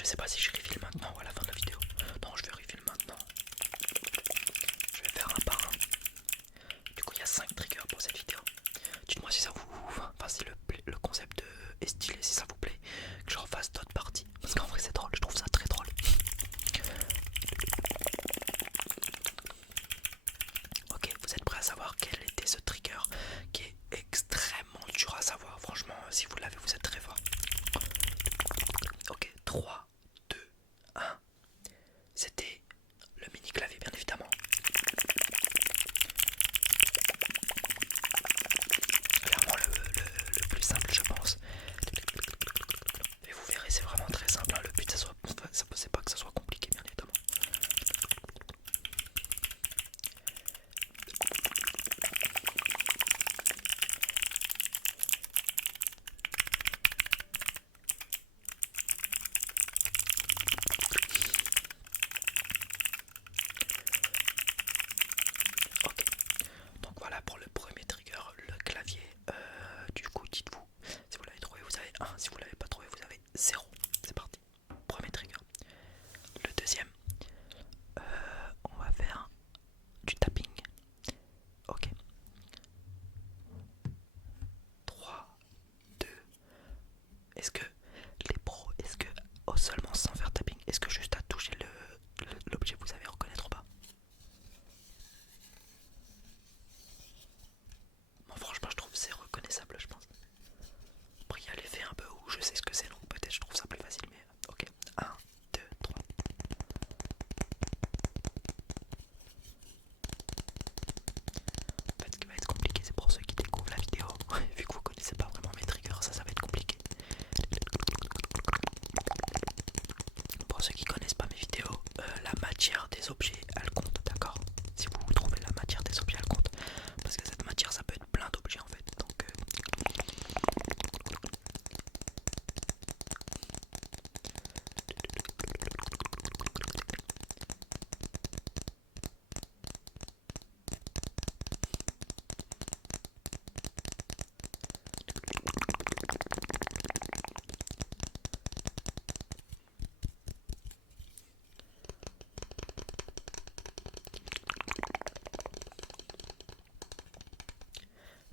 je sais pas si je reveal maintenant ou à la fin de la vidéo. Non, je vais reveal maintenant. Je vais faire un par un. Du coup, il y a 5 triggers pour cette vidéo. Dites-moi si ça vous... Enfin, si le concept est stylé, si ça vous plaît. Que je refasse d'autres parties. Parce qu'en vrai, c'est drôle. Je trouve ça très drôle. Ok, vous êtes prêts à savoir quel était ce trigger qui est extrêmement dur à savoir. Franchement, si vous l'avez, vous êtes très fort. Ok, 3, 2, 1. C'était le mini clavier, bien évidemment. Clairement le plus simple, je pense. Et vous verrez, c'est vraiment très simple, hein. Le but, c'est pas que ça soit compliqué, bien évidemment. Ok, donc voilà pour le premier trigger, le clavier. Du coup, dites-vous, si vous l'avez trouvé, vous avez 1. Si vous l'avez pas trouvé, vous avez 0. C'est parti. Premier trigger. Le deuxième, on va faire du tapping. Ok. 3, 2. Est-ce que les pros, est-ce que seulement sans faire tapping, est-ce que juste à toucher l'objet vous savez reconnaître ou pas? Bon, franchement, je trouve que c'est reconnaissable, je pense. Après, il y a l'effet un peu où je sais ce que c'est, donc peut-être je trouve ça plus facile, mais ok. 1, 2, 3. En fait, ce qui va être compliqué, c'est pour ceux qui découvrent la vidéo. Vu que vous connaissez pas vraiment mes triggers, ça va être compliqué. Pour ceux qui connaissent pas mes vidéos, la matière des objets, elle compte, d'accord? Si vous trouvez la matière des objets, elle compte. Parce que cette matière, ça peut être plein d'objets en fait. Donc,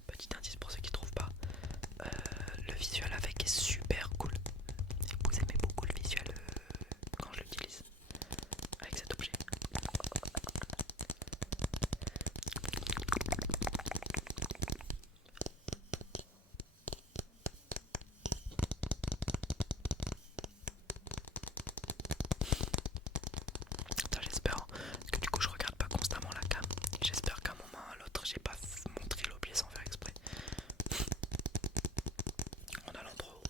petit indice pour ceux qui trouvent pas, le visuel avec est super cool. Si vous aimez beaucoup le visuel quand je l'utilise avec cet objet. Attends, j'espère, parce que du coup je regarde pas constamment la cam. J'espère qu'à un moment ou à l'autre j'ai pas montré l'objet sans faire exprès. En allant trop haut.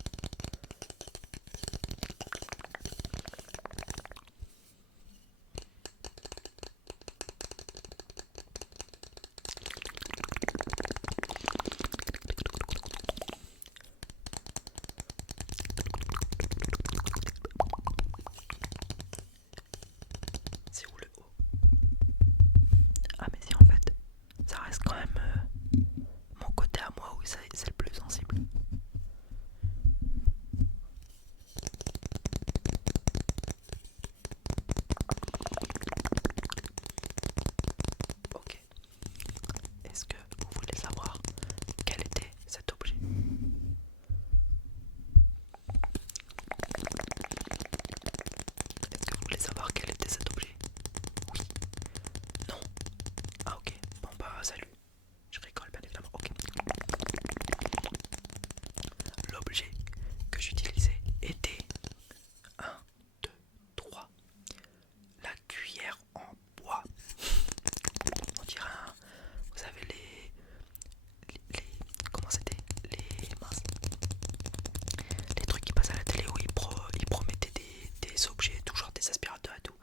C'est où le haut? Ah mais si en fait, ça reste quand même mon côté à moi où c'est le plus sensible. Ok. Est-ce que vous voulez savoir quel était cet objet? Est-ce que vous voulez savoir quel était cet objet? Oui. Non. Ah ok. Bon bah salut. Je rigole bien évidemment. Ok. L'objet que j'utilisais était 1, 2, 3. La cuillère en bois. On dirait un... Vous savez comment c'était? Mince. Les trucs qui passent à la télé où ils promettaient des objets, toujours des aspirateurs et tout.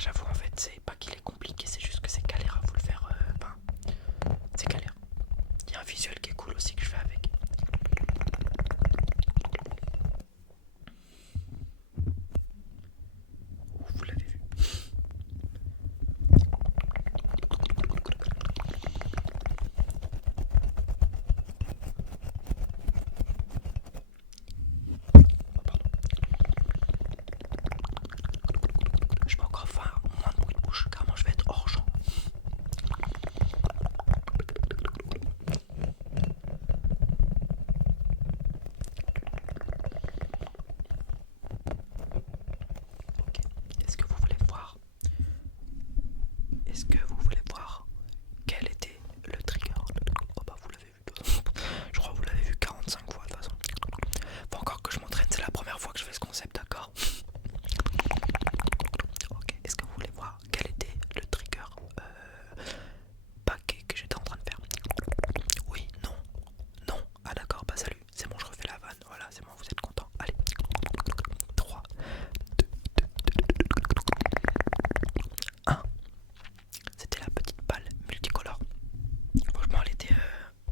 j'avoue, en fait, c'est pas qu'il est compliqué, c'est juste que c'est galère à vous le faire. Enfin, c'est galère. Il y a un visuel qui est cool aussi que je fais avec. Vous l'avez vu. Je peux encore faire moins de bruit de bouche, car moi je vais être hors champ. Ok, est-ce que vous voulez voir? Est-ce que vous voulez voir quel était le trigger? Oh bah vous l'avez vu. Je crois que vous l'avez vu 45 fois de toute façon. Faut encore que je m'entraîne, c'est la première fois que je fais ce concept, d'accord? Ok, est-ce que vous voulez voir quel était le trigger paquet que j'étais en train de faire? Oui, non, non. Ah d'accord, bah salut, c'est bon, je refais la vanne. Voilà, c'est bon, vous êtes content. Allez, 3, 2, 1. C'était la petite balle multicolore. Franchement,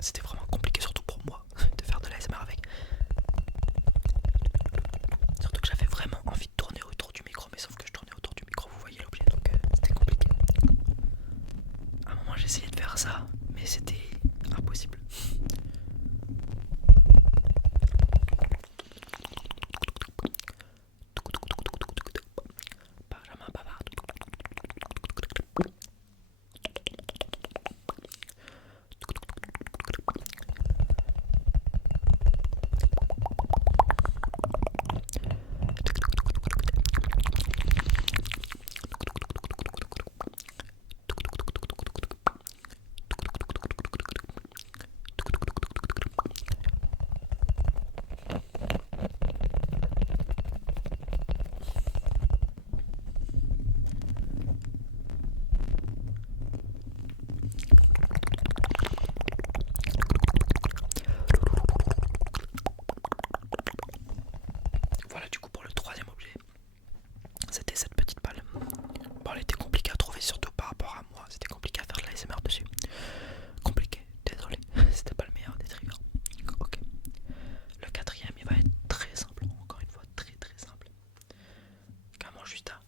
c'était vraiment compliqué, surtout pour moi, de faire de l'ASMR avec. Surtout que j'avais vraiment envie de tourner autour du micro, mais sauf que je tournais autour du micro, vous voyez l'objet, donc c'était compliqué. À un moment, j'ai essayé de faire ça, mais c'était impossible. Benjamin Bavard. Voilà du coup pour le troisième objet, c'était cette petite balle. Bon, elle était compliquée à trouver, surtout par rapport à moi, c'était compliqué à faire de l'ASMR dessus. Compliqué, désolé, c'était pas le meilleur des triggers. Ok. Le quatrième, il va être très simple, encore une fois, très très simple. Vraiment juste à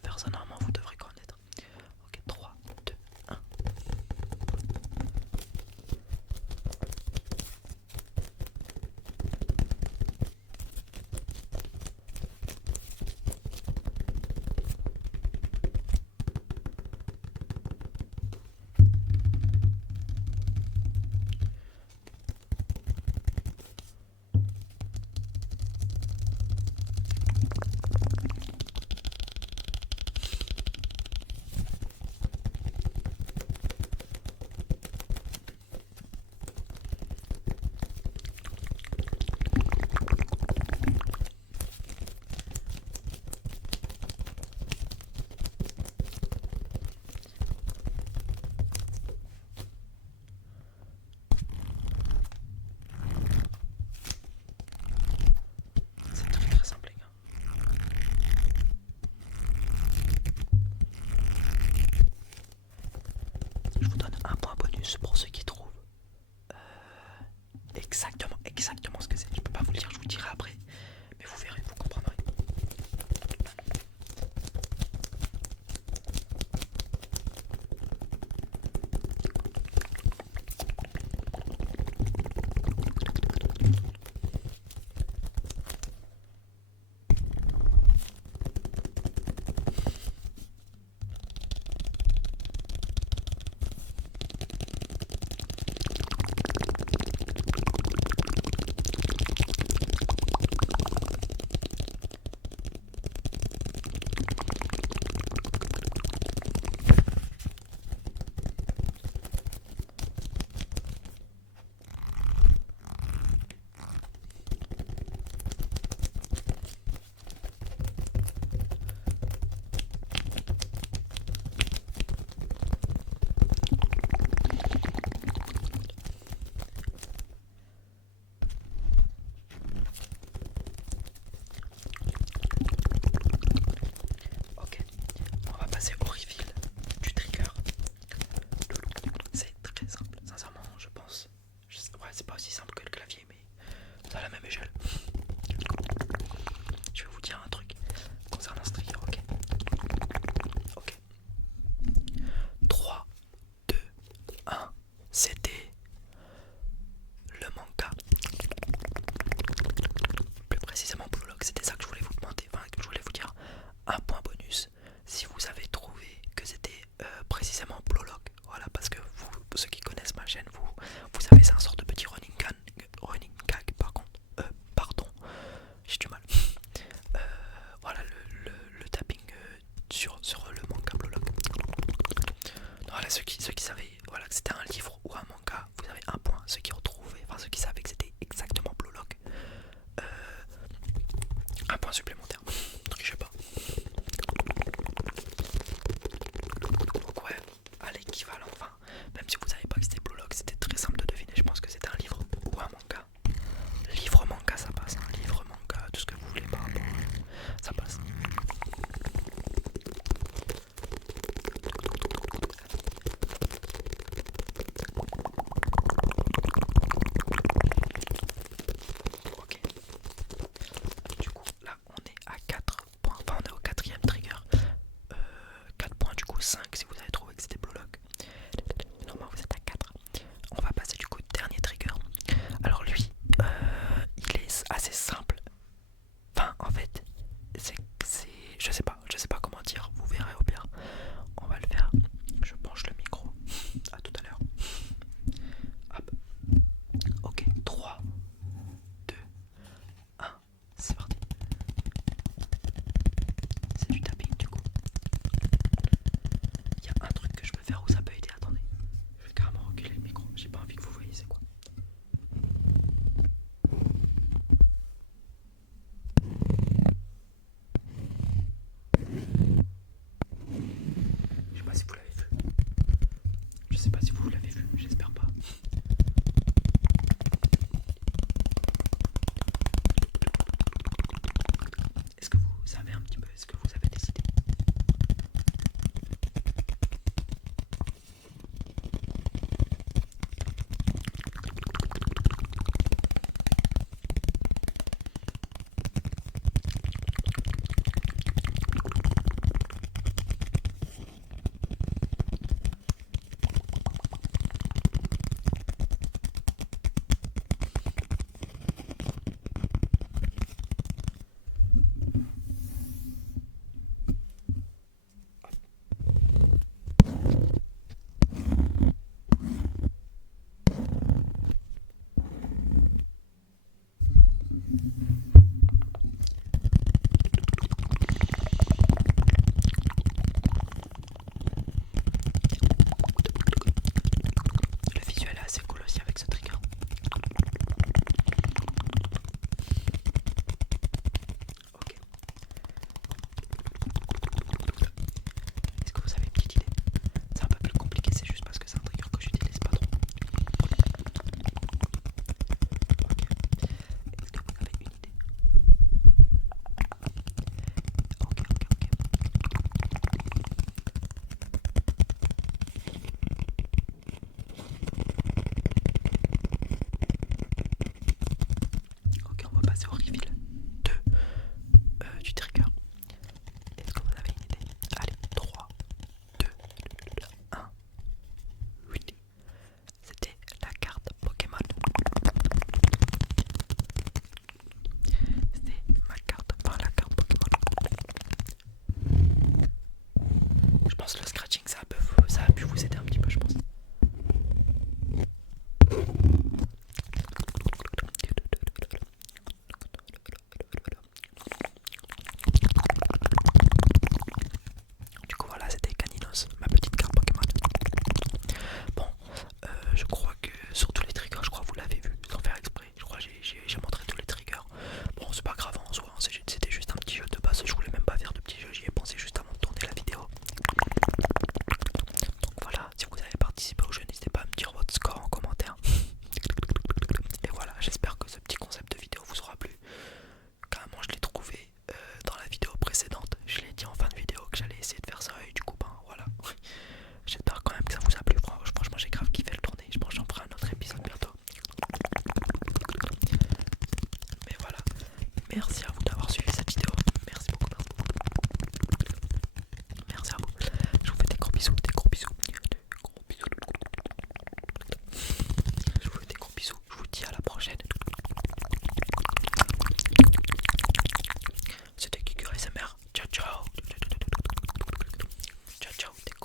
faire ça, normalement vous devrez connaître. Ok, 3, 2, 1. C'est très très simple les gars. Je vous donne un point bonus pour ceux qui trouvent exactement ce que c'est. Je peux pas vous le dire, je vous le dirai après. Mais vous verrez, vous comprendrez. précisément Blue Lock. C'était ça que je voulais vous demander, enfin que je voulais vous dire. Un point bonus si vous avez trouvé que c'était précisément Blue Lock. Voilà, parce que vous, ceux qui connaissent ma chaîne, vous savez, c'est un sort de petit running gag par contre. Pardon, j'ai du mal. Voilà le tapping sur le manga Blue Lock. Voilà, ceux qui savaient voilà, que c'était un livre ou un manga, vous avez un point. Ceux qui retrouvaient, enfin ceux qui savaient que c'était exactement Blue Lock, un point supplémentaire. Donc je sais pas. Donc ouais, à l'équivalent, enfin, même si vous savez pas que c'était Blue Lock, c'était très simple de deviner. Je pense que c'était un livre ou un manga. Livre manga ça passe, hein. Livre manga, tout ce que vous voulez par rapport, ça passe. Ok. Du coup là on est à 4 points, enfin on est au quatrième trigger. 4 points du coup, 5 si vous avez trouvé que c'était Blue Lock. Normalement vous êtes à 4. On va passer du coup au dernier trigger. Alors lui, il est assez simple. Enfin en fait, je sais pas comment dire, vous verrez au pire. On va le faire. Je penche le micro. À tout à l'heure. Hop. Ok, 3, 2, 1, c'est parti. C'est du tapping du coup. Il y a un truc que je peux faire où ça peut aider, attendez. Je vais carrément reculer le micro, j'ai pas envie que vous voyez c'est quoi. Je sais pas si vous l'avez vu. Je sais pas si vous l'avez vu, j'espère pas. Est-ce que vous savez un petit peu, est-ce que vous avez des idées? Le visuel est assez cool aussi avec ce trigger. Ok. Est-ce que vous avez une petite idée? C'est un peu plus compliqué, c'est juste parce que c'est un trigger que j'utilise pas trop. Ok. Est-ce que vous avez une idée? Ok. Ok, on va passer au reveal du trigger. Est-ce que vous avez une idée? Allez, 3, 2, 1, 8. C'était la carte Pokémon. C'était ma carte, enfin la carte Pokémon. Je pense que le scratching ça a pu vous aider un petit peu, je pense. Du coup voilà, c'était Caninos, ma petite carte Pokémon. Bon, je crois que sur tous les triggers, je crois que vous l'avez vu, sans faire exprès. Je crois que j'ai montré tous les triggers. Bon, c'est pas grave en soi, hein, c'était juste un petit jeu de base. Je voulais même pas faire de petit jeu, j'y ai pensé juste avant de tourner la vidéo. Donc voilà, si vous avez participé au jeu, n'hésitez pas à me dire votre score en commentaire. Et voilà, j'espère que ce petit concept de vidéo vous aura plu. Carrément, je l'ai trouvé dans la vidéo précédente. Je l'ai dit en fin de vidéo que j'allais essayer de faire ça et du coup, ben voilà. J'espère quand même que ça vous a plu. Franchement, j'ai grave kiffé le tourner. Je pense que j'en ferai un autre épisode bientôt. Mais voilà, merci à vous d'avoir suivi cette vidéo. Merci beaucoup, merci beaucoup. Merci à vous. Je vous fais des gros bisous, des gros bisous. Gros bisous. Je vous fais des gros bisous. Je vous dis à la prochaine. ciao, ciao.